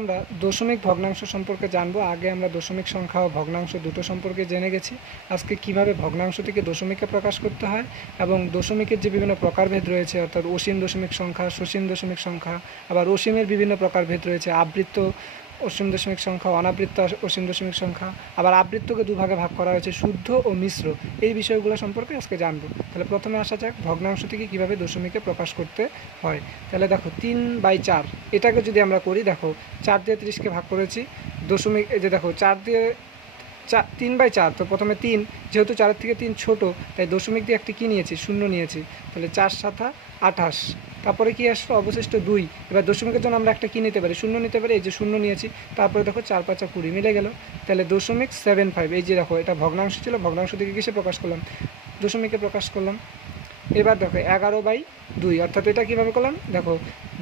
আমরা দশমিক ভগ্নাংশ সম্পর্কে জানবো। আগে আমরা দশমিক সংখ্যা ও ভগ্নাংশ দুটো সম্পর্কে জেনে গেছি। আজকে কিভাবে ভগ্নাংশ থেকে দশমিকে প্রকাশ করতে হয় এবং দশমিকের যে বিভিন্ন প্রকারভেদ রয়েছে, অর্থাৎ অসীম দশমিক সংখ্যা, সসীম দশমিক সংখ্যা, আবার অসীমের বিভিন্ন প্রকারভেদ রয়েছে, আবৃত্ত অসীম দশমিক সংখ্যা, অনাবৃত্ত অসীম দশমিক সংখ্যা, আবার আবৃত্তকে দুভাগে ভাগ করা হয়েছে, শুদ্ধ ও মিশ্র। এই বিষয়গুলো সম্পর্কে আজকে জানবো। তাহলে প্রথমে আসা যাক ভগ্নাংশ থেকে কীভাবে দশমিকে প্রকাশ করতে হয়। তাহলে দেখো 3/4 এটাকে যদি আমরা করি, দেখো 4 দিয়ে 30কে ভাগ করেছি, দশমিক এই যে দেখো 4 দিয়ে 3/4, তো প্রথমে 3, যেহেতু 4-এর থেকে 3 ছোটো তাই দশমিক দিয়ে একটি কী নিয়েছি, 0 নিয়েছি। তাহলে 4×7 = 28। তারপরে কি আসলো, অবশিষ্ট 2। এবার দশমিকের জন্য আমরা একটা কী নিতে পারি, 0 নিতে পারি। এই যে 0 নিয়েছি, তারপরে দেখো 4×5 = 20 মিলে গেল। তাহলে 0.75, এই যে দেখো এটা ভগ্নাংশ ছিল, ভগ্নাংশ থেকে কিসে প্রকাশ করলাম, দশমিকে প্রকাশ করলাম। এবার দেখো 11/2, অর্থাৎ এটা কীভাবে করলাম, দেখো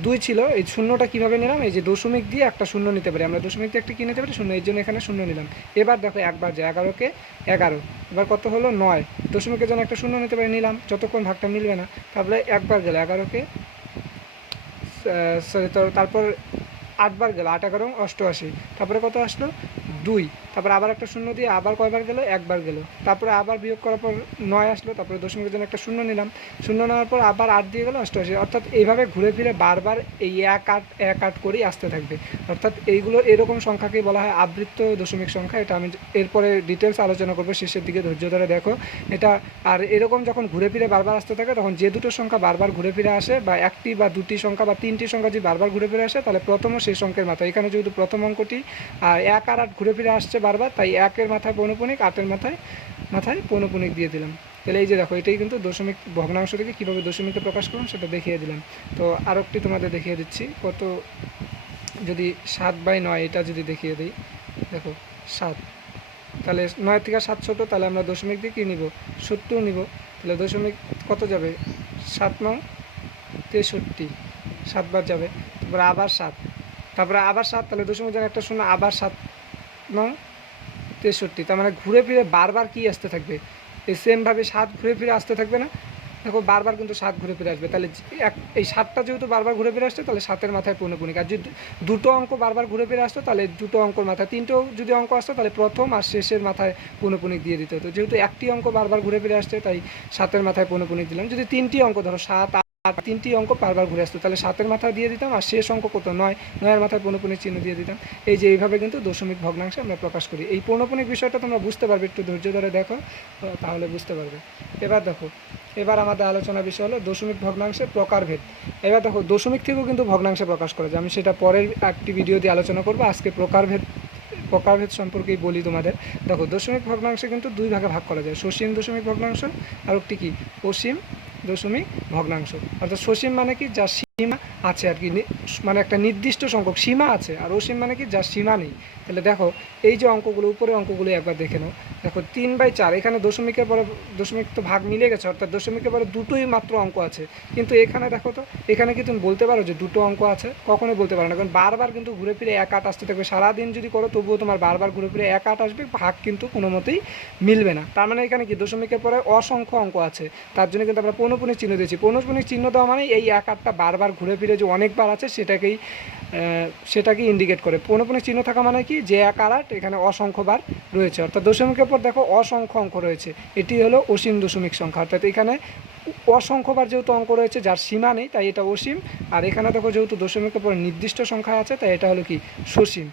2 ছিল, এই শূন্যটা কীভাবে নিলাম, এই যে দশমিক দিয়ে একটা 0 নিতে পারি আমরা, দশমিক দিয়ে একটা কী নিতে পারি, 0, এই জন্য এখানে 0 নিলাম। এবার দেখো একবার যায়, 11কে 11, এবার কত হলো 9, দশমিকের জন্য একটা 0 নিতে পারি, নিলাম, যতক্ষণ ভাগটা মিলবে না। তারপরে একবার গেল 11কে তারপর 8বার গেল, 8×11 = 88, তারপরে কত আসলো 2, তারপরে আবার একটা 0 দিয়ে আবার কয়বার গেল, একবার গেল, তারপরে আবার বিয়োগ করার পর 9 আসলো, তারপরে দশমিকের জন্য একটা 0 নিলাম, 0 নেওয়ার পর আবার 8 দিয়ে গেল 88। অর্থাৎ এইভাবে ঘুরে ফিরে বারবার এই 1-8 করেই আসতে থাকবে। অর্থাৎ এইগুলো এরকম সংখ্যাকেই বলা হয় আবৃত্ত দশমিক সংখ্যা। এটা আমি এরপরে ডিটেলস আলোচনা করবো, শেষের দিকে ধৈর্য ধরে দেখো এটা। আর এরকম যখন ঘুরে ফিরে বারবার আসতে থাকে, তখন যে দুটো সংখ্যা বারবার ঘুরে ফিরে আসে, বা একটি বা দুটি সংখ্যা বা তিনটি সংখ্যা যদি বারবার ঘুরে ফিরে আসে, তাহলে প্রথম ও শেষ অঙ্কের মাথায়, এখানে যেহেতু প্রথম অঙ্কটি আর 1 আর 8 ঘুরে ফিরে আসছে বারবার, তাই 1-এর মাথায় পৌনঃপুনিক, 8-এর মাথায় পৌনঃপুনিক দিয়ে দিলাম। তাহলে এই যে দেখো এটাই কিন্তু দশমিক ভগ্নাংশ থেকে কীভাবে দশমিকে প্রকাশ করুন সেটা দেখিয়ে দিলাম। তো আরেকটি তোমাদের দেখিয়ে দিচ্ছি, কত যদি 7/9 এটা যদি দেখিয়ে দিই, দেখো 7, তাহলে 9 থেকে 7 ছোটো, তাহলে আমরা দশমিক দিয়ে কী নিব, 70 নিব। তাহলে দশমিক কত যাবে, 7×9 = 63, 7বার যাবে, তারপরে আবার 7, তারপরে আবার 7, তাহলে দশমিক যেন একটা 0, আবার 7×9 = 63। তার মানে ঘুরে ফিরে বারবার কি আসতে থাকবে, এই সেমভাবে 7 ঘুরে ফিরে আসতে থাকবে না, দেখো বারবার কিন্তু 7 ঘুরে ফিরে আসবে। তাহলে এই 7টা যেহেতু বারবার ঘুরে ফিরে আসছে, তাহলে 7-এর মাথায় পৌনঃপুনিক। আর যদি দুটো অঙ্ক বারবার ঘুরে ফিরে আসতো, তাহলে দুটো অঙ্কর মাথায়, তিনটেও যদি অঙ্ক আসতো, তাহলে প্রথম আর শেষের মাথায় পৌনঃপুনিক দিয়ে দিতে হতো। যেহেতু একটি অঙ্ক বারবার ঘুরে ফিরে আসছে, তাই 7-এর মাথায় পৌনঃপুনিক দিলাম। যদি তিনটি অঙ্ক, ধরো 7, 8, তিনটি অঙ্ক বারবার ঘুরে আসতো, তাহলে 7-এর মাথায় দিয়ে দিতাম, আর শেষ অঙ্ক কত, 9, 9-এর মাথায় পৌনঃপুনিক চিহ্ন দিয়ে দিতাম। এই যে এইভাবে কিন্তু দশমিক ভগ্নাংশে আমরা প্রকাশ করি। এই পৌনঃপুনিক বিষয়টা তোমরা বুঝতে পারবে, একটু ধৈর্য ধরে দেখো, তাহলে বুঝতে পারবে। এবার দেখো, এবার আমাদের আলোচনা বিষয় হলো দশমিক ভগ্নাংশের প্রকারভেদ। এবার দেখো দশমিক থেকেও কিন্তু ভগ্নাংশে প্রকাশ করা যায়, আমি সেটা পরের একটি ভিডিও দিয়ে আলোচনা করবো। আজকে প্রকারভেদ সম্পর্কেই বলি তোমাদের। দেখো দশমিক ভগ্নাংশে কিন্তু দুই ভাগে ভাগ করা যায়, সসীম দশমিক ভগ্নাংশ আর একটি কি, অসীম দশমিক ভগ্নাংশ। অর্থাৎ সসীম মানে কি, যার সীমা আছে আর কি, মানে একটা নির্দিষ্ট সংখ্যক সীমা আছে, আর অসীম মানে কি, যার সীমা নেই। তাহলে দেখো এই যে অঙ্কগুলো, উপরে অঙ্কগুলো একবার দেখে নাও। দেখো 3/4, এখানে দশমিকের পরে দশমিক তো ভাগ মিলে গেছে, অর্থাৎ দশমিকের পরে দুটোই মাত্র অঙ্ক আছে। কিন্তু এখানে দেখো তো, এখানে কি তুমি বলতে পারো যে দুটো অঙ্ক আছে? কখনোই বলতে পারো না, কারণ বারবার কিন্তু ঘুরে ফিরে 1-8 আসতে থাকবে। সারাদিন যদি করো তবুও তোমার বারবার ঘুরে ফিরে 1-8 আসবে, ভাগ কিন্তু কোনো মতেই মিলবে না। তার মানে এখানে কি, দশমিকের পরে অসংখ্য অঙ্ক আছে, তার জন্য কিন্তু আমরা পৌনঃপুনিক চিহ্ন দিয়েছি। পৌনঃপুনিক চিহ্ন দেওয়া মানে এই 1-8টা বারবার ঘুরে ফিরে যে অনেকবার আছে সেটাকেই ইন্ডিকেট করে। পৌনঃপুনিক চিহ্ন থাকা মানে কি, যে 1-8 এখানে অসংখ্যবার রয়েছে, অর্থাৎ দশমিকের পর দেখো অসংখ্য অঙ্ক রয়েছে, এটি হলো অসীম দশমিক সংখ্যা। অর্থাৎ এখানে অসংখ্যবার যেহেতু অঙ্ক রয়েছে, যার সীমা নেই, তাই এটা অসীম। আর এখানে দেখো যেহেতু দশমিকের পর নির্দিষ্ট সংখ্যা আছে, তাই এটা হলো কি, সসীম।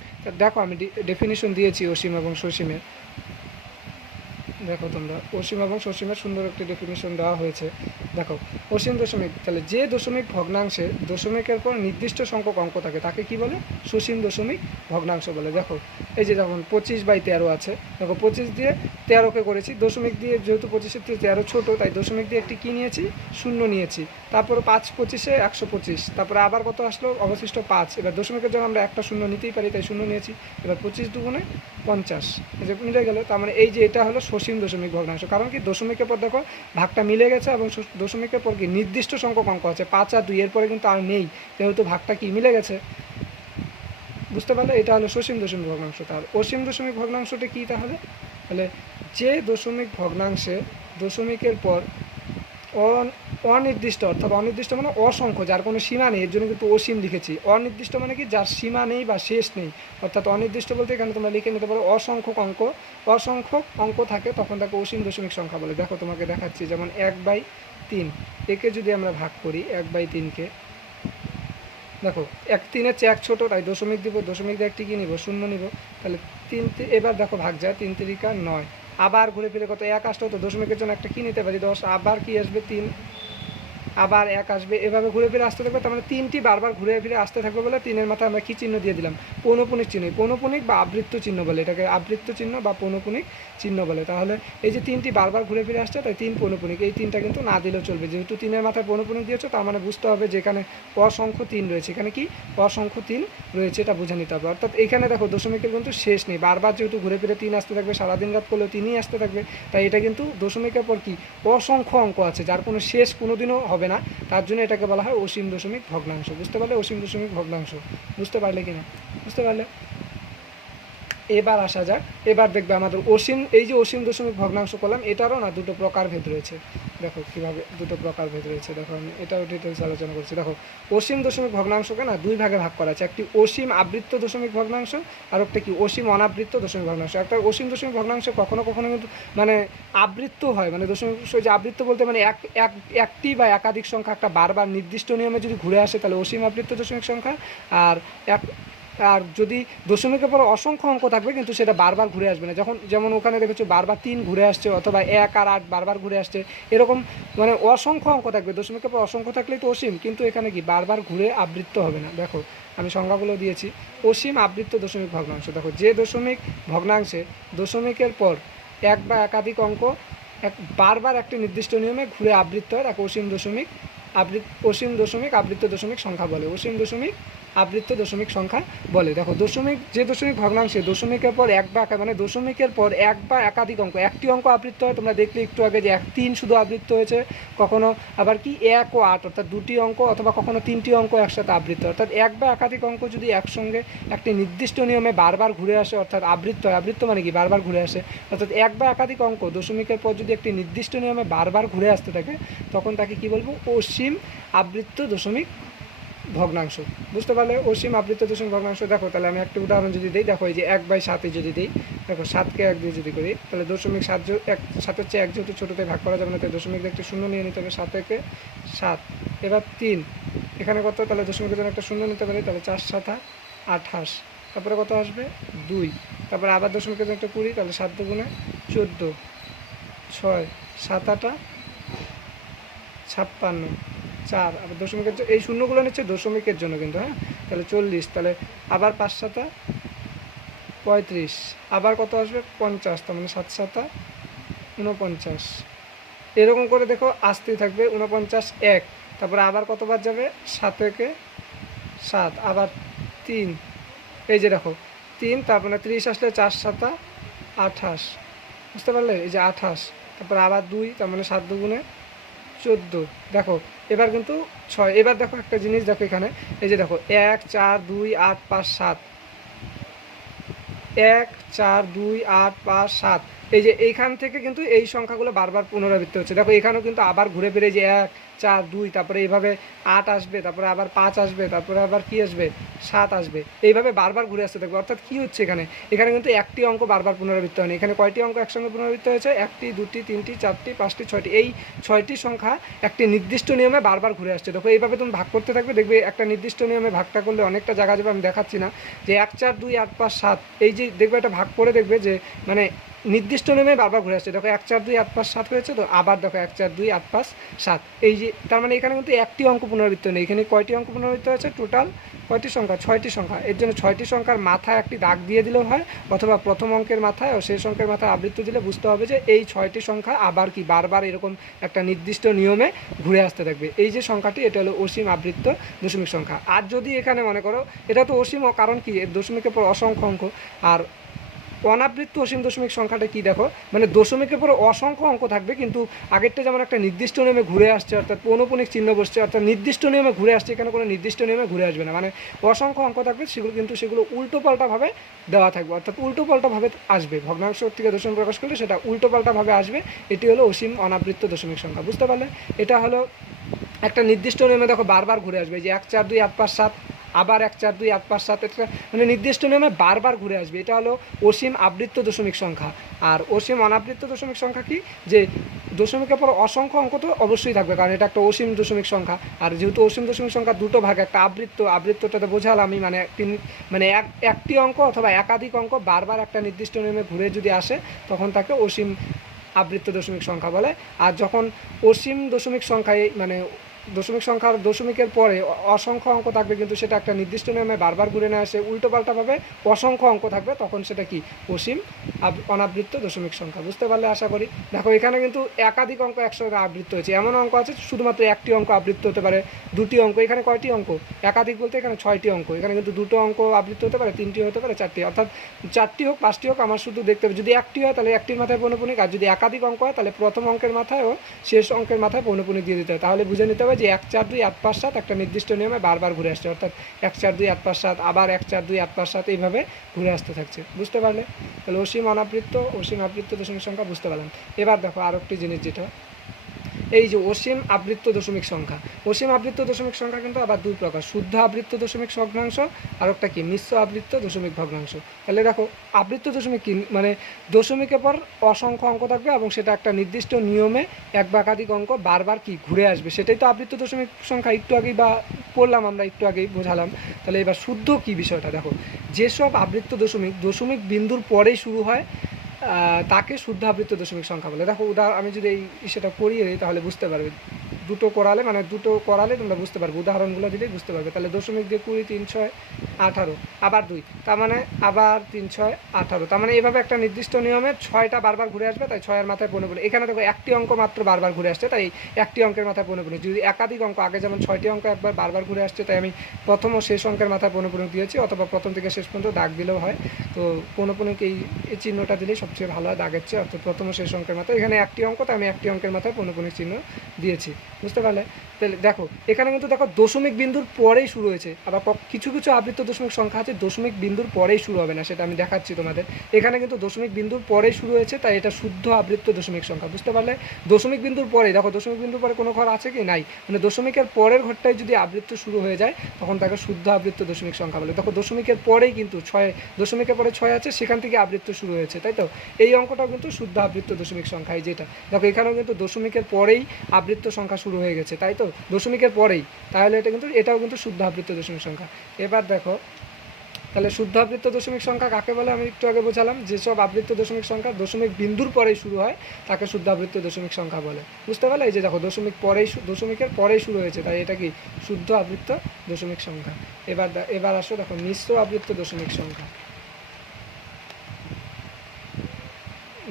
দেখো আমি ডেফিনিশন দিয়েছি অসীম এবং সসীমের, দেখো তোমরা অসীম এবং সসীমের সুন্দর একটি ডেফিনিশন দেওয়া হয়েছে। দেখো অসীম দশমিক, তাহলে যে দশমিক ভগ্নাংশে দশমিকের পর নির্দিষ্ট সংখ্যক অঙ্ক থাকে তাকে কি বলে, সসীম দশমিক ভগ্নাংশ বলে। দেখো এই যে যখন 25/13 আছে, দেখো 25 দিয়ে 13কে করেছি, দশমিক দিয়ে যেহেতু 25-এর থেকে 13 ছোটো, তাই দশমিক দিয়ে একটি কী নিয়েছি, 0 নিয়েছি। তারপর 5×25 = 125, তারপরে আবার কত আসলো, অবশিষ্ট 5। এবার দশমিকের জন্য আমরা একটা 0 নিতেই পারি, তাই 0 নিয়েছি। এবার 25×2 = 50, এই যে মিলে গেল। তার মানে এই যে এটা হলো সসীম দশমিক ভগ্নাংশ। কারণ কি, দশমিকের পর দেখো ভাগটা মিলে গেছে, এবং দশমিকের পর কি নির্দিষ্ট সংখ্যক অঙ্ক আছে, 5 আর 2, এরপরে কিন্তু আর নেই, যেহেতু ভাগটা কি মিলে গেছে। বুঝতে পারলে, এটা হলো সসীম দশমিক ভগ্নাংশ। তার অসীম দশমিক ভগ্নাংশটা কি তাহলে যে দশমিক ভগ্নাংশে দশমিকের পর অনির্দিষ্ট অর্থাৎ অনির্দিষ্ট মানে অসংখ্য, যার কোনো সীমা নেই, এর জন্য কিন্তু অসীম লিখেছি। অনির্দিষ্ট মানে কি, যার সীমা নেই বা শেষ নেই। অর্থাৎ অনির্দিষ্ট বলতে এখানে তোমরা লিখে নিতে পারো অসংখ্য অঙ্ক থাকে, তখন তাকে অসীম দশমিক সংখ্যা বলে। দেখো তোমাকে দেখাচ্ছি, যেমন 1/3, একে যদি আমরা ভাগ করি 1/3কে, দেখো 3-এর চেয়ে 1 ছোটো, তাই দশমিক দিব, দশমিক দিয়ে একটি কী নিব, 0 নিব, তাহলে 3, এবার দেখো ভাগ যায়, 3 3 9, আবার ঘুরে ফিরে কত 1 আসতো, তো দশমিকের জন্য একটা কী নিতে পারি 10, আবার কি আসবে 3, আবার 1 আসবে, এভাবে ঘুরে ফিরে আসতে থাকবে। তার মানে 3টি বারবার ঘুরে ফিরে আসতে থাকবে বলে 3-এর মাথায় আমরা কী চিহ্ন দিয়ে দিলাম, পৌনঃপুনিক চিহ্ন। পৌনঃপুনিক বা আবৃত্ত চিহ্ন বলে, এটাকে আবৃত্ত চিহ্ন বা পৌনঃপুনিক চিহ্ন বলে। তাহলে এই যে 3টি বারবার ঘুরে ফিরে আসছে, তাই 3 পৌনঃপুনিক, এই 3টা কিন্তু না দিলেও চলবে, যেহেতু 3-এর মাথায় পৌনঃপুনিক দিয়েছো, তার মানে বুঝতে হবে যে এখানে অসংখ্য 3 রয়েছে, এখানে কি অসংখ্য 3 রয়েছে, এটা বুঝে নিতে হবে। অর্থাৎ এখানে দেখো দশমিকের কিন্তু শেষ নেই, বারবার যেহেতু ঘুরে ফিরে 3 আসতে থাকবে, সারাদিন রাত করলেও 3ই আসতে থাকবে, তাই এটা কিন্তু দশমিকের পর কি অসংখ্য অঙ্ক আছে, যার কোনো শেষ কোনোদিনও হবে না, তার জন্য এটাকে বলা হয় অসীম দশমিক ভগ্নাংশ। বুঝতে পারলে, অসীম দশমিক ভগ্নাংশ বুঝতে পারলে কিনা, বুঝতে পারলে। এবার আসা যাক, এবার দেখবে আমাদের অসীম, এই যে অসীম দশমিক ভগ্নাংশ করলাম, এটারও না দুটো প্রকারভেদ রয়েছে। দেখো কীভাবে দুটো প্রকারভেদ রয়েছে, দেখো আমি এটাও ডিটেলস আলোচনা করছি। দেখো অসীম দশমিক ভগ্নাংশকে না দুই ভাগে ভাগ করা আছে, একটি অসীম আবৃত্ত দশমিক ভগ্নাংশ, আর একটা কি অসীম অনাবৃত্ত দশমিক ভগ্নাংশ। একটা অসীম দশমিক ভগ্নাংশ কখনো কখনো কিন্তু মানে আবৃত্ত হয়, মানে দশমিক যে আবৃত্ত বলতে মানে একটি বা একাধিক সংখ্যা একটা বারবার নির্দিষ্ট নিয়মে যদি ঘুরে আসে, তাহলে অসীম আবৃত্ত দশমিক সংখ্যা। আর যদি দশমিকের পর অসংখ্য অঙ্ক থাকবে, কিন্তু সেটা বারবার ঘুরে আসবে না, যেমন ওখানে দেখেছো বারবার 3 ঘুরে আসছে, অথবা 1 আর 8 বারবার ঘুরে আসছে, এরকম মানে অসংখ্য অঙ্ক থাকবে। দশমিকের পর অসংখ্য থাকলেই তো অসীম, কিন্তু এখানে কি বারবার ঘুরে আবৃত্ত হবে না। দেখো আমি সংজ্ঞাগুলো দিয়েছি। অসীম আবৃত্ত দশমিক ভগ্নাংশ, দেখো যে দশমিক ভগ্নাংশে দশমিকের পর এক বা একাধিক অঙ্ক বারবার একটি নির্দিষ্ট নিয়মে ঘুরে আবৃত্ত হয়, তাকে অসীম দশমিক আবৃত্ত দশমিক সংখ্যা বলে। অসীম দশমিক আবৃত্ত দশমিক সংখ্যা বলে। দেখো যে দশমিক ভগ্নাংশে দশমিকের পর মানে দশমিকের পর এক বা একাধিক অঙ্ক, একটি অঙ্ক আবৃত্ত হয়, তোমরা দেখলে একটু আগে যে 3 শুধু আবৃত্ত হয়েছে, কখনো আবার কি 1 ও 8, অর্থাৎ 2টি অঙ্ক, অথবা কখনো 3টি অঙ্ক একসাথে আবৃত্ত, অর্থাৎ এক বা একাধিক অঙ্ক যদি একসঙ্গে একটি নির্দিষ্ট নিয়মে বারবার ঘুরে আসে, অর্থাৎ আবৃত্ত হয়। আবৃত্ত মানে কি বারবার ঘুরে আসে, অর্থাৎ এক বা একাধিক অঙ্ক দশমিকের পর যদি একটি নির্দিষ্ট নিয়মে বারবার ঘুরে আসতে থাকে, তখন তাকে কি বলবো, অসীম আবৃত্ত দশমিক ভগ্নাংশ। বুঝতে পারলে, অসীম আবৃত্ত দশমিক ভগ্নাংশ। দেখো তাহলে আমি একটা উদাহরণ যদি দিই, দেখো এই যে 1/7 যদি দিই, দেখো 7কে 1 দিয়ে যদি করি, তাহলে দশমিক 7 হচ্ছে 1, যেহেতু ছোটোতে ভাগ করা যাবে না, তাই দশমিক দিয়ে একটা 0 নিয়ে নিতে হবে, 7 × 7। এবার 3, এখানে কত, তাহলে দশমিকের জন্য একটা 0 নিতে পারি, তাহলে 4 × 7 = 28, তারপরে কত আসবে 2, তারপরে আবার দশমিকের জন্য একটা 20, তাহলে 7 × 2 = 14, 6, 7 × 8 = 56, 4, আবার দশমিকের এই শূন্যগুলো নিচ্ছে দশমিকের জন্য কিন্তু, হ্যাঁ, তাহলে 40, তাহলে আবার 5 × 7 = 35, আবার কত আসবে 50, তার মানে 7 × 7 = 49। এরকম করে দেখো আসতেই থাকবে, 49, 1, তারপরে আবার কতবার যাবে 7 × 7, আবার 3, এই যে দেখো 3, তারপরে 30 আসলে 4 × 7 = 28, বুঝতে পারলে, এই যে 28, তারপরে আবার 2, তার মানে 7 × 2 = 14। দেখো এবার কিন্তু 6, এবার দেখো একটা জিনিস দেখো এখানে, এই যে দেখো 1, 4, 2, 8, 5, 7, 1, 4, 2, 8, 5, 7, এই যে এইখান থেকে কিন্তু এই সংখ্যাগুলো বারবার পুনরাবৃত্তি হচ্ছে। দেখো এখানেও কিন্তু আবার ঘুরে ফিরে যে 1, 4, 2, তারপরে এইভাবে 8 আসবে, তারপরে আবার 5 আসবে, তারপরে আবার কি আসবে 7 আসবে, এইভাবে বারবার ঘুরে আসতে থাকবে। অর্থাৎ কী হচ্ছে এখানে কিন্তু একটি অঙ্ক বারবার পুনরাবৃত্তি হয়নি। এখানে কয়টি অঙ্ক একসঙ্গে পুনরাবৃত্তি হয়েছে, 1টি, 2টি, 3টি, 4টি, 5টি, 6টি, এই 6টি সংখ্যা একটি নির্দিষ্ট নিয়মে বারবার ঘুরে আসছে। দেখো এইভাবে তুমি ভাগ করতে থাকবে, দেখবে একটা নির্দিষ্ট নিয়মে ভাগটা করলে অনেকটা জায়গা যাবে, আমি দেখাচ্ছি না, যে 1, 4, 2, 8, 5, 7, এই যে দেখবে এটা ভাগ করে দেখবে যে মানে নির্দিষ্ট নেমে বারবার ঘুরে আসছে। দেখো 1, 4, 2, 8, 5, 7 হয়েছে, তো আবার দেখো 1, 4, 2, 8, 5, 7, এই যে তার মানে এখানে কিন্তু একটি অঙ্ক পুনরাবৃত্তি নেই। এখানে কয়টি অঙ্ক পুনরাবৃত্তি হয়েছে, টোটাল কয়টি সংখ্যা, 6টি সংখ্যা। এর জন্য 6টি সংখ্যার মাথায় একটি দাগ দিয়ে দিলেও হয়, অথবা প্রথম অঙ্কের মাথায় ও শেষ অঙ্কের মাথায় আবৃত্তি দিলে বুঝতে হবে যে এই 6টি সংখ্যা আবার কি বারবার এরকম একটা নির্দিষ্ট নিয়মে ঘুরে আসতে থাকবে। এই যে সংখ্যাটি, এটা হলো অসীম আবৃত্ত দশমিক সংখ্যা। আর যদি এখানে মনে করো এটা তো অসীম, কারণ কি দশমিকের পর অসংখ্য অঙ্ক, আর অনাবৃত্ত অসীম দশমিক সংখ্যাটা কি দেখো, মানে দশমিকের পরে অসংখ্য অঙ্ক থাকবে, কিন্তু আগেরটা যেমন একটা নির্দিষ্ট নিয়মে ঘুরে আসছে, অর্থাৎ পৌনঃপুনিক চিহ্ন বসছে, অর্থাৎ নির্দিষ্ট নিয়মে ঘুরে আসছে, এখানে কোনো নির্দিষ্ট নিয়মে ঘুরে আসবে না, মানে অসংখ্য অঙ্ক থাকবে, সেগুলো উল্টোপাল্টাভাবে দেওয়া থাকবে, অর্থাৎ উল্টোপাল্টাভাবে আসবে। ভগ্নাংশ থেকে দশমিক প্রকাশ করলে সেটা উল্টোপাল্টাভাবে আসবে। এটি হলো অসীম অনাবৃত্ত দশমিক সংখ্যা। বুঝতে পারলে, এটা হলো একটা নির্দিষ্ট নিয়মে দেখো বারবার ঘুরে আসবে, যে 1 4 2 8 5 7, আবার 1 4 2 8 5 7, এটা মানে নির্দিষ্ট নিয়মে বারবার ঘুরে আসবে। এটা হলো অসীম আবৃত্ত দশমিক সংখ্যা। আর অসীম অনাবৃত্ত দশমিক সংখ্যা কি, যে দশমিকের পর অসংখ্য অঙ্ক তো অবশ্যই থাকবে, কারণ এটা একটা অসীম দশমিক সংখ্যা। আর যেহেতু অসীম দশমিক সংখ্যা দুটো ভাগ, একটা আবৃত্তটাতে বোঝালাম আমি, মানে একটি অঙ্ক অথবা একাধিক অঙ্ক বারবার একটা নির্দিষ্ট নিয়মে ঘুরে যদি আসে তখন তাকে অসীম আবৃত্ত দশমিক সংখ্যা বলে। আর যখন অসীম দশমিক সংখ্যায় মানে দশমিক সংখ্যার দশমিকের পরে অসংখ্য অঙ্ক থাকবে কিন্তু সেটা একটা নির্দিষ্ট নিয়মে বারবার ঘুরে না আসে, উল্টোপাল্টাভাবে অসংখ্য অঙ্ক থাকবে, তখন সেটা কি অসীম অনাবৃত্ত দশমিক সংখ্যা। বুঝতে পারলে আশা করি। দেখো এখানে কিন্তু একাধিক অঙ্ক একসঙ্গে আবৃত্ত হয়েছে, এমন অঙ্ক আছে শুধুমাত্র একটি অঙ্ক আবৃত্ত হতে পারে, দুটি অঙ্ক। এখানে কয়টি অঙ্ক, একাধিক বলতে এখানে 6টি অঙ্ক। এখানে কিন্তু দুটো অঙ্ক আবৃত্ত হতে পারে, 3টি হতে পারে, 4টি, অর্থাৎ 4টি হোক 5টি হোক আমার শুধু দেখতে হবে। যদি একটি হয় তাহলে একটির মাথায় পৌনঃপুনিক, আর যদি একাধিক অঙ্ক হয় তাহলে প্রথম অঙ্কের মাথায় ও শেষ অঙ্কের মাথায় পৌনঃপুনিক দিয়ে দিতে হয়। তাহলে বুঝে নিতে হবে যে 1 4 2 8 5 7 একটা নির্দিষ্ট নিয়মে বারবার ঘুরে আসছে, অর্থাৎ 1 4 2 8 5 7, আবার 1 4 2 8 5 7, এইভাবে ঘুরে আসতে থাকছে। বুঝতে পারলে? তাহলে অসীম অনাবৃত্ত, অসীম আবৃত্ত দশমিক সংখ্যা বুঝতে পারলাম। এবার দেখো আর একটি জিনিস, যেটা এই যে অসীম আবৃত্ত দশমিক সংখ্যা। অসীম আবৃত্ত দশমিক সংখ্যা কিন্তু আবার দুই প্রকার, শুদ্ধ আবৃত্ত দশমিক ভগ্নাংশ আর একটা কি মিশ্র আবৃত্ত দশমিক ভগ্নাংশ। তাহলে দেখো আবৃত্ত দশমিক কি, মানে দশমিকের পর অসংখ্য অঙ্ক থাকবে এবং সেটা একটা নির্দিষ্ট নিয়মে এক বা একাধিক অঙ্ক বারবার কি ঘুরে আসবে, সেটাই তো আবৃত্ত দশমিক সংখ্যা। একটু আগেই বা পড়লাম আমরা, একটু আগেই বোঝালাম। তাহলে এবার শুদ্ধ কি বিষয়টা দেখো, যেসব আবৃত্ত দশমিক বিন্দুর পরেই শুরু হয় তাকে শুদ্ধ আবৃত্ত দশমিক সংখ্যা বলে। দেখো আমি যদি এই সেটা করিয়ে দিই তাহলে বুঝতে পারবে, দুটো করালে তোমরা বুঝতে পারবে, উদাহরণগুলো দিলেই বুঝতে পারবে। তাহলে দশমিক দিয়ে 20, 3 6 18, আবার 2, তার মানে আবার 3 6 18, তার মানে এইভাবে একটা নির্দিষ্ট নিয়মে 6টা বারবার ঘুরে আসবে, তাই 6-এর মাথায় পৌনঃপুনিক। এখানে দেখো একটি অঙ্ক মাত্র বারবার ঘুরে আসছে, তাই একটি অঙ্কের মাথায় পৌনঃপুনিক। যদি একাধিক অঙ্ক, আগে যেমন 6টি অঙ্ক একবার বারবার ঘুরে আসছে, তাই আমি প্রথম ও শেষ অঙ্কের মাথায় পৌনঃপুনিক দিয়েছি, অথবা প্রথম থেকে শেষ পর্যন্ত দাগ দিলেও হয়। তো পৌনঃপুনিক এই চিহ্নটা দিলেই সবচেয়ে ভালো হয় দাগের চেয়ে, অর্থাৎ প্রথম ও শেষ অঙ্কের মাথায়। এখানে একটি অঙ্ক, তাই আমি একটি অঙ্কের মাথায় পৌনঃপুনিক চিহ্ন দিয়েছি। বুঝতে পারলে? তাহলে দেখো এখানে কিন্তু দেখো দশমিক বিন্দুর পরেই শুরু হয়েছে, আবার কিছু কিছু আবৃত্ত দশমিক সংখ্যা আছে দশমিক বিন্দুর পরেই শুরু হবে না, সেটা আমি দেখাচ্ছি তোমাদের। এখানে কিন্তু দশমিক বিন্দুর পরেই শুরু হয়েছে, তাই এটা শুদ্ধ আবৃত্ত দশমিক সংখ্যা। বুঝতে পারলে? দশমিক বিন্দুর পরে দেখো, দশমিক বিন্দুর পরে কোনো ঘর আছে কি, নাই, মানে দশমিকের পরের ঘরটায় যদি আবৃত্ত শুরু হয়ে যায় তখন তাকে শুদ্ধ আবৃত্ত দশমিক সংখ্যা বলে। দেখো দশমিকের পরেই কিন্তু 6, দশমিকের পরে 6 আছে, সেখান থেকে আবৃত্ত শুরু হয়েছে, তাই তো? এই অঙ্কটাও কিন্তু শুদ্ধ আবৃত্ত দশমিক সংখ্যা। যেটা দেখো এখানেও কিন্তু দশমিকের পরেই আবৃত্ত সংখ্যা শুরু হয়ে গেছে, তাই তো? দশমিকের পরেই, তাহলে এটাও কিন্তু শুদ্ধ আবৃত্ত দশমিক সংখ্যা। এবার দেখো তাহলে শুদ্ধ আবৃত্ত দশমিক সংখ্যা কাকে বলে আমি একটু আগে বোঝালাম, যেসব আবৃত্ত দশমিক সংখ্যা দশমিক বিন্দুর পরেই শুরু হয় তাকে শুদ্ধ আবৃত্ত দশমিক সংখ্যা বলে। বুঝতে পারলে? এই যে দেখো দশমিকের পরেই শুরু হয়েছে, তাই এটা কি শুদ্ধ আবৃত্ত দশমিক সংখ্যা। এবার আসো দেখো মিশ্র আবৃত্ত দশমিক সংখ্যা।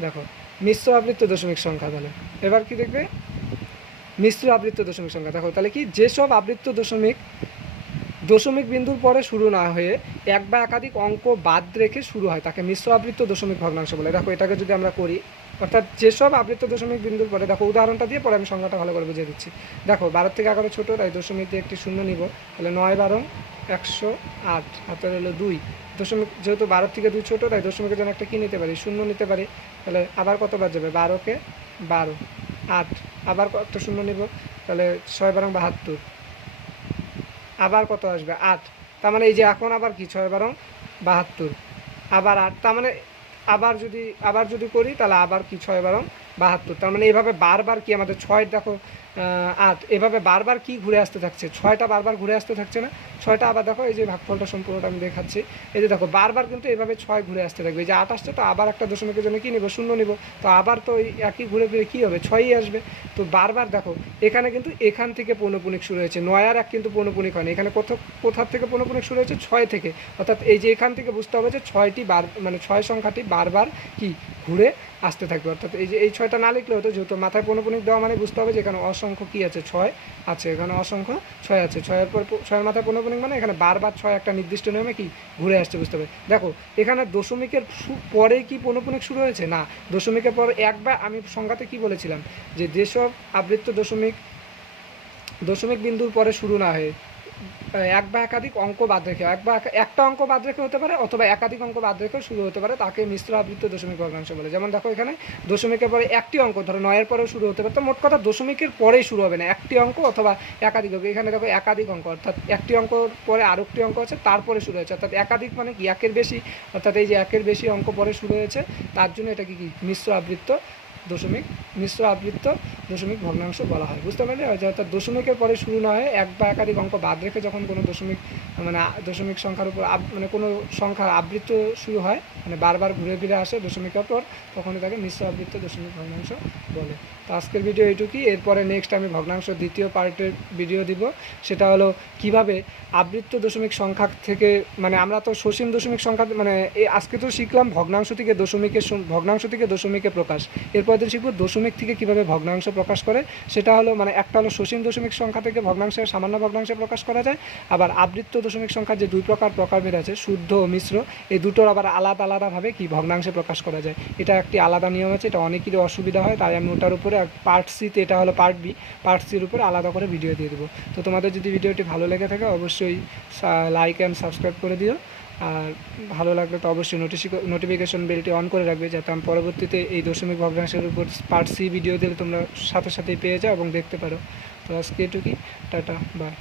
দেখো মিশ্র আবৃত্ত দশমিক সংখ্যা, তাহলে এবার কি দেখবে, মিশ্র আবৃত্ত দশমিক সংখ্যা। দেখো তাহলে কি, যেসব আবৃত্ত দশমিক বিন্দুর পরে শুরু না হয়ে এক বা একাধিক অঙ্ক বাদ রেখে শুরু হয় তাকে মিশ্র আবৃত্ত দশমিক ভগ্নাংশ বলে। দেখো এটাকে যদি আমরা করি, অর্থাৎ যেসব আবৃত্ত দশমিক বিন্দুর পরে, দেখো উদাহরণটা দিয়ে পরে আমি সংখ্যাটা ভালো করে বুঝিয়ে দিচ্ছি। দেখো 12 থেকে 11 ছোটো, তাই দশমিক দিয়ে একটি শূন্য নিব, তাহলে 9 12 108, হাতের হলো 2 দশমিক, যেহেতু 12 থেকে 2 ছোটো তাই দশমিকের জন্য একটা কী নিতে পারি, শূন্য নিতে পারি। তাহলে আবার কতবার যাবে, 12কে 12, 8, আবার একটা শূন্য নিব, তাহলে 6 12 72, আবার কত আসবে 8, তার মানে এই যে এখন আবার কি 6 12 72, আবার 8, তার মানে আবার যদি করি তাহলে আবার কি 6 12 72, তার মানে এইভাবে বারবার কি আমাদের 6 দেখো 8, এভাবে বারবার কি ঘুরে আসতে থাকছে, 6টা বারবার ঘুরে আসতে থাকছে না, 6টা আবার দেখো এই যে ভাগফলটা সম্পূর্ণটা আমি দেখাচ্ছি, এই যে দেখো বারবার কিন্তু এইভাবে 6 ঘুরে আসতে থাকবে। এই যে 8 আসছে, তো আবার একটা দশমিকের জন্য কী নিব, শূন্য নিব, তো আবার তো ওই একই ঘুরে ফিরে কী হবে, 6ই আসবে। তো বারবার দেখো এখানে কিন্তু এখান থেকে পৌনঃপুনিক শুরু হয়েছে, 9 আর 1 কিন্তু পৌনঃপুনিক হয়নি, এখানে কোথার থেকে পৌনঃপুনিক শুরু হয়েছে, 6 থেকে, অর্থাৎ এই যে এখান থেকে বুঝতে হবে যে 6টি মানে 6 সংখ্যাটি বারবার কি ঘুরে আসতে থাকবে। অর্থাৎ এই যে এই 6টা না লিখলে হতো, যেহেতু মাথায় পৌনঃপুনিক দেওয়া মানে বুঝতে হবে যে এখানে অসংখ্য কী আছে, 6 আছে, এখানে অসংখ্য 6 আছে, 6-এর পর 6-এর মাথায় পৌনঃপুনিক মানে এখানে বারবার 6 একটা নির্দিষ্ট নিয়মে কি ঘুরে আসছে। বুঝতে হবে? দেখো এখানে দশমিকের পরে কি পৌনঃপুনিক শুরু হয়েছে না, দশমিকের পর একবার আমি সংখ্যাতে কি বলেছিলাম, যে যেসব আবৃত্ত দশমিক বিন্দুর পরে শুরু না হয়ে এক বা একাধিক অঙ্ক বাদ রেখে, একটা অঙ্ক বাদ রেখে হতে পারে অথবা একাধিক অঙ্ক বাদ রেখেও শুরু হতে পারে, তাকে মিশ্র আবৃত্ত দশমিক ভগ্নাংশ বলে। যেমন দেখো এখানে দশমিকের পরে একটি অঙ্ক, ধরো 9-এর পরেও শুরু হতে পারে, তো মোট কথা দশমিকের পরেই শুরু হবে না, একটি অঙ্ক অথবা একাধিক অঙ্ক। এখানে দেখো একাধিক অঙ্ক, অর্থাৎ একটি অঙ্কর পরে আরও একটি অঙ্ক আছে, তারপরে শুরু হয়েছে, অর্থাৎ একাধিক মানে কি একের বেশি, অর্থাৎ এই যে একের বেশি অঙ্ক পরে শুরু হয়েছে, তার জন্য এটাকে কি মিশ্র আবৃত্ত দশমিক ভগ্নাংশ বলা হয়। বুঝতে পারলে? অর্থাৎ দশমিকের পরে শুরু না হয়ে এক বা একাধিক অঙ্ক বাদ রেখে যখন কোনো দশমিক সংখ্যার উপর কোনো সংখ্যার আবৃত্ত শুরু হয়, মানে বারবার ঘুরে ফিরে আসে দশমিকের পর, তখনই তাকে মিশ্র আবৃত্ত দশমিক ভগ্নাংশ বলে। তো আজকের ভিডিও এইটুকুই। এরপরে নেক্সট আমি ভগ্নাংশ দ্বিতীয় পার্টের ভিডিও দিব, সেটা হলো কিভাবে আবৃত্ত দশমিক সংখ্যা থেকে, মানে আমরা তো সসীম দশমিক সংখ্যা, মানে আজকে তো শিখলাম ভগ্নাংশ থেকে দশমিকে প্রকাশ। এরপর দিন শিখবো দশমিক থেকে কিভাবে ভগ্নাংশ প্রকাশ করে। সেটা হলো মানে একটা হলো সসীম দশমিক সংখ্যা থেকে সামান্য ভগ্নাংশে প্রকাশ করা যায়। আবার আবৃত্ত দশমিক সংখ্যার যে দুই প্রকারভেদ আছে, শুদ্ধ ও মিশ্র, এই দুটোর আবার আলাদাভাবে কি ভগ্নাংশে প্রকাশ করা যায়। এটা একটি আলাদা নিয়ম আছে, এটা অনেকেরই অসুবিধা হয়, তাই আমি ওটার উপরে পার্ট সিতে, এটা হলো পার্ট বি, পার্ট সির উপরে আলাদা করে ভিডিও দিয়ে দেবো। তো তোমাদের যদি ভিডিওটি ভালো লেগে থাকে অবশ্যই লাইক অ্যান্ড সাবস্ক্রাইব করে দিও, আর ভালো লাগলে তো অবশ্যই নোটিফিকেশন বেলটি অন করে রাখবে, যাতে আমি পরবর্তীতে এই দশমিক ভগ্নাংশের উপর পার্ট সি ভিডিও দিলে তোমরা সাথেই পেয়ে যাও এবং দেখতে পারো। তো আজকে এটুকুই, টাটা, বাই।